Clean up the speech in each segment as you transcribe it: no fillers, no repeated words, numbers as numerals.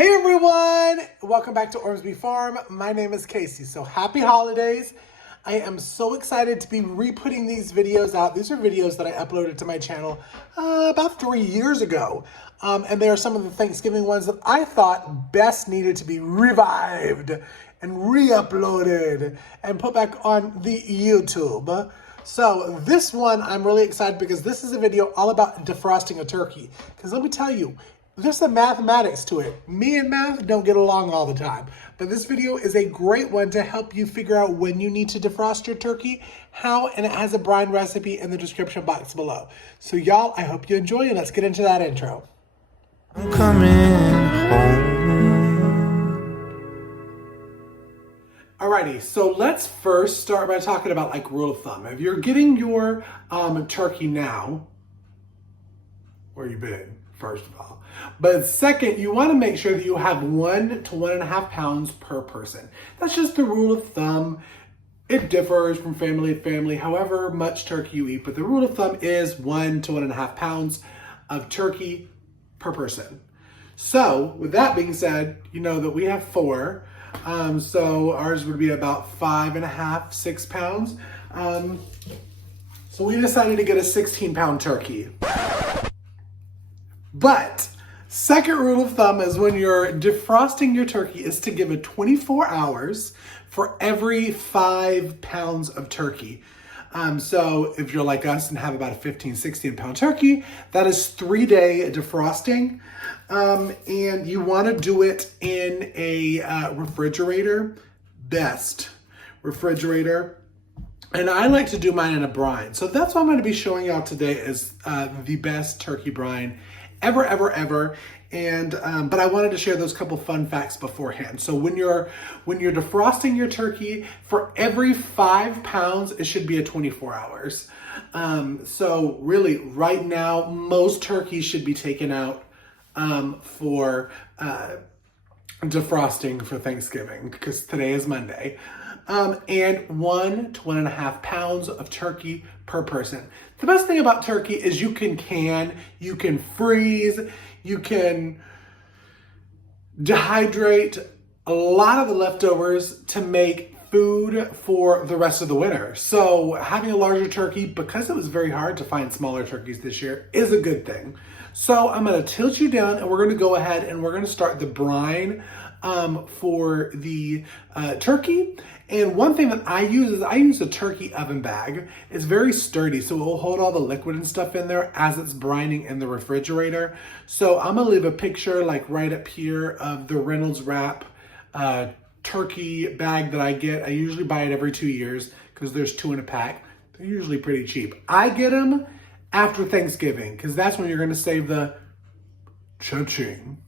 Hey everyone, welcome back to Ormsby Farm. My name is Cayce. So happy holidays. I am so excited to be re-putting these videos out. These are videos that I uploaded to my channel about 3 years ago. And they are some of the Thanksgiving ones that I thought best needed to be revived and re-uploaded and put back on the YouTube. So this one, I'm really excited because this is a video all about defrosting a turkey. Because let me tell you, there's some mathematics to it. Me and math don't get along all the time. But this video is a great one to help you figure out when you need to defrost your turkey, how, and it has a brine recipe in the description box below. So y'all, I hope you enjoy and let's get into that intro. I'm coming home. Alrighty, so let's first start by talking about like rule of thumb. If you're getting your turkey now, where you been, first of all. But second, you want to make sure that you have 1 to 1.5 pounds per person. That's just the rule of thumb. It differs from family to family, however much turkey you eat, but the rule of thumb is 1 to 1.5 pounds of turkey per person. So with that being said, you know that we have 4. So ours would be about 5.5, 6 pounds. So we decided to get a 16-pound turkey. But second rule of thumb is when you're defrosting your turkey is to give it 24 hours for every 5 pounds of turkey. So if you're like us and have about a 15, 16 pound turkey, that is 3-day defrosting. And you want to do it in a refrigerator, best refrigerator. And I like to do mine in a brine. So that's what I'm going to be showing y'all today is the best turkey brine ever. And but I wanted to share those couple fun facts beforehand. So when you're defrosting your turkey, for every 5 pounds, it should be a 24 hours. So really, right now, most turkeys should be taken out for defrosting for Thanksgiving because today is Monday. And 1 to 1.5 pounds of turkey per person. The best thing about turkey is you can freeze, you can dehydrate a lot of the leftovers to make food for the rest of the winter. So having a larger turkey, because it was very hard to find smaller turkeys this year, is a good thing. So I'm gonna tilt you down and we're gonna go ahead and we're gonna start the brine for the turkey. And one thing that I use a turkey oven bag. It's very sturdy, so it will hold all the liquid and stuff in there as it's brining in the refrigerator. So I'm gonna leave a picture like right up here of the Reynolds Wrap turkey bag that I get. I usually buy it every 2 years because there's 2 in a pack. They're usually pretty cheap. I get them after Thanksgiving because that's when you're gonna save the cha-ching.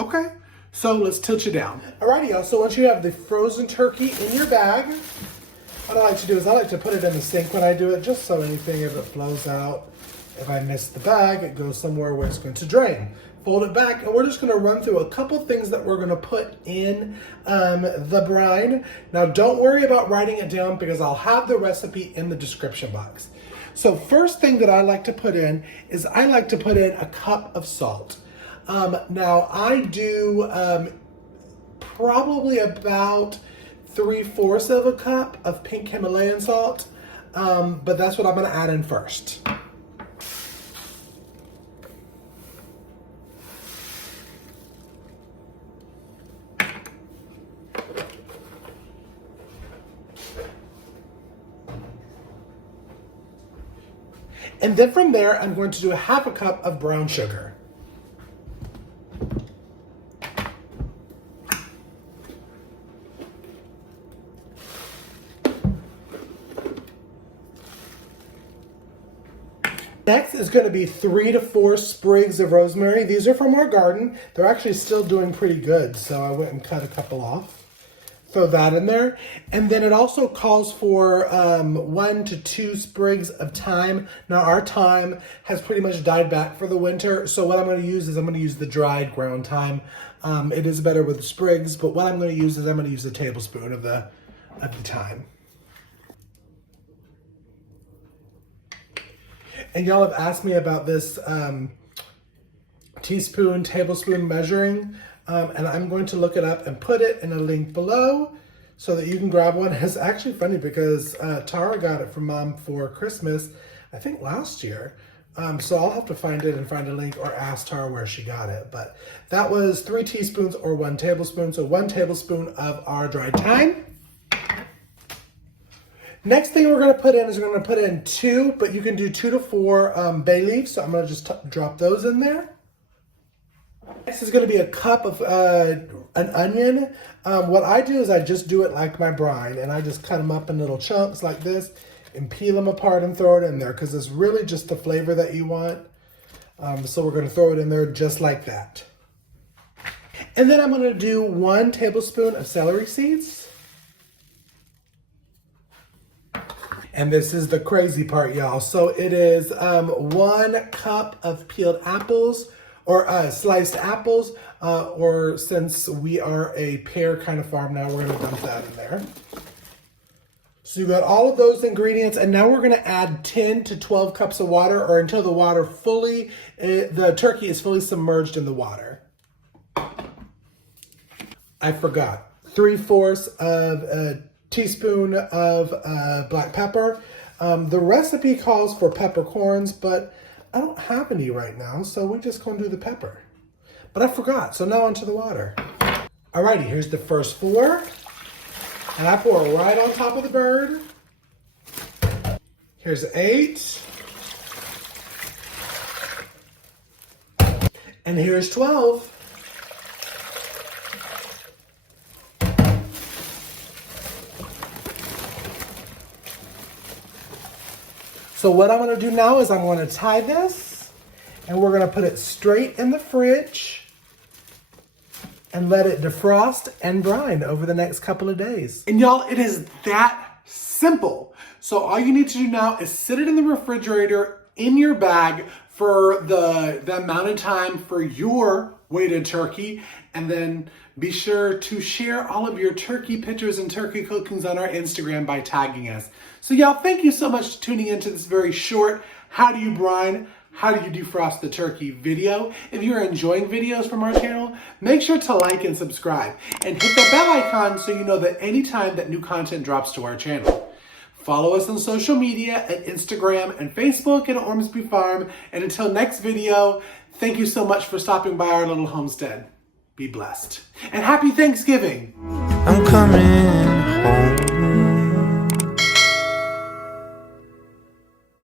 Okay. So let's tilt you down. Alrighty, y'all. So once you have the frozen turkey in your bag, what I like to do is I like to put it in the sink when I do it, just so anything, if it flows out, if I miss the bag, it goes somewhere where it's going to drain. Fold it back, and we're just going to run through a couple things that we're going to put in the brine. Now, don't worry about writing it down because I'll have the recipe in the description box. So first thing that I like to put in is I like to put in a cup of salt. Now I do probably about 3/4 of a cup of pink Himalayan salt, but that's what I'm going to add in first. And then from there, I'm going to do 1/2 cup of brown sugar. Next is going to be 3 to 4 sprigs of rosemary. These are from our garden. They're actually still doing pretty good, so I went and cut a couple off. Throw that in there. And then it also calls for 1 to 2 sprigs of thyme. Now our thyme has pretty much died back for the winter, so what I'm going to use is I'm going to use the dried ground thyme. It is better with the sprigs, but what I'm going to use is I'm going to use a tablespoon of the thyme. And y'all have asked me about this teaspoon, tablespoon measuring. and I'm going to look it up and put it in a link below so that you can grab one. It's actually funny because Tara got it from Mom for Christmas, I think last year. So I'll have to find it and find a link or ask Tara where she got it. But that was 3 teaspoons or 1 tablespoon. So 1 tablespoon of our dried thyme. Next thing we're going to put in is we're going to put in 2, but you can do 2 to 4 bay leaves. So I'm going to just drop those in there. Next is going to be a cup of an onion. What I do is I just do it like my brine, and I just cut them up in little chunks like this and peel them apart and throw it in there because it's really just the flavor that you want. So we're going to throw it in there just like that. And then I'm going to do 1 tablespoon of celery seeds. And this is the crazy part, y'all. So it is 1 cup of peeled apples or sliced apples, or since we are a pear kind of farm now, we're going to dump that in there. So you got all of those ingredients, and now we're going to add 10 to 12 cups of water, or until the water the turkey is fully submerged in the water. I forgot. 3/4 of a teaspoon of black pepper. The recipe calls for peppercorns, but I don't have any right now, so we're just going to do the pepper. But I forgot, so now onto the water. Alrighty, here's the first 4. And I pour it right on top of the bird. Here's 8. And here's 12. So what I'm going to do now is I'm going to tie this, and we're going to put it straight in the fridge and let it defrost and brine over the next couple of days. And y'all, it is that simple. So all you need to do now is sit it in the refrigerator in your bag for the amount of time for your weighted turkey, and then be sure to share all of your turkey pictures and turkey cookings on our Instagram by tagging us. So y'all, thank you so much for tuning into this very short How Do You Brine, How Do You Defrost the Turkey video. If you're enjoying videos from our channel, make sure to like and subscribe and hit the bell icon so you know that anytime that new content drops to our channel. Follow us on social media at Instagram and Facebook at Ormsby Farm. And until next video, thank you so much for stopping by our little homestead. Be blessed. And happy Thanksgiving. I'm coming home.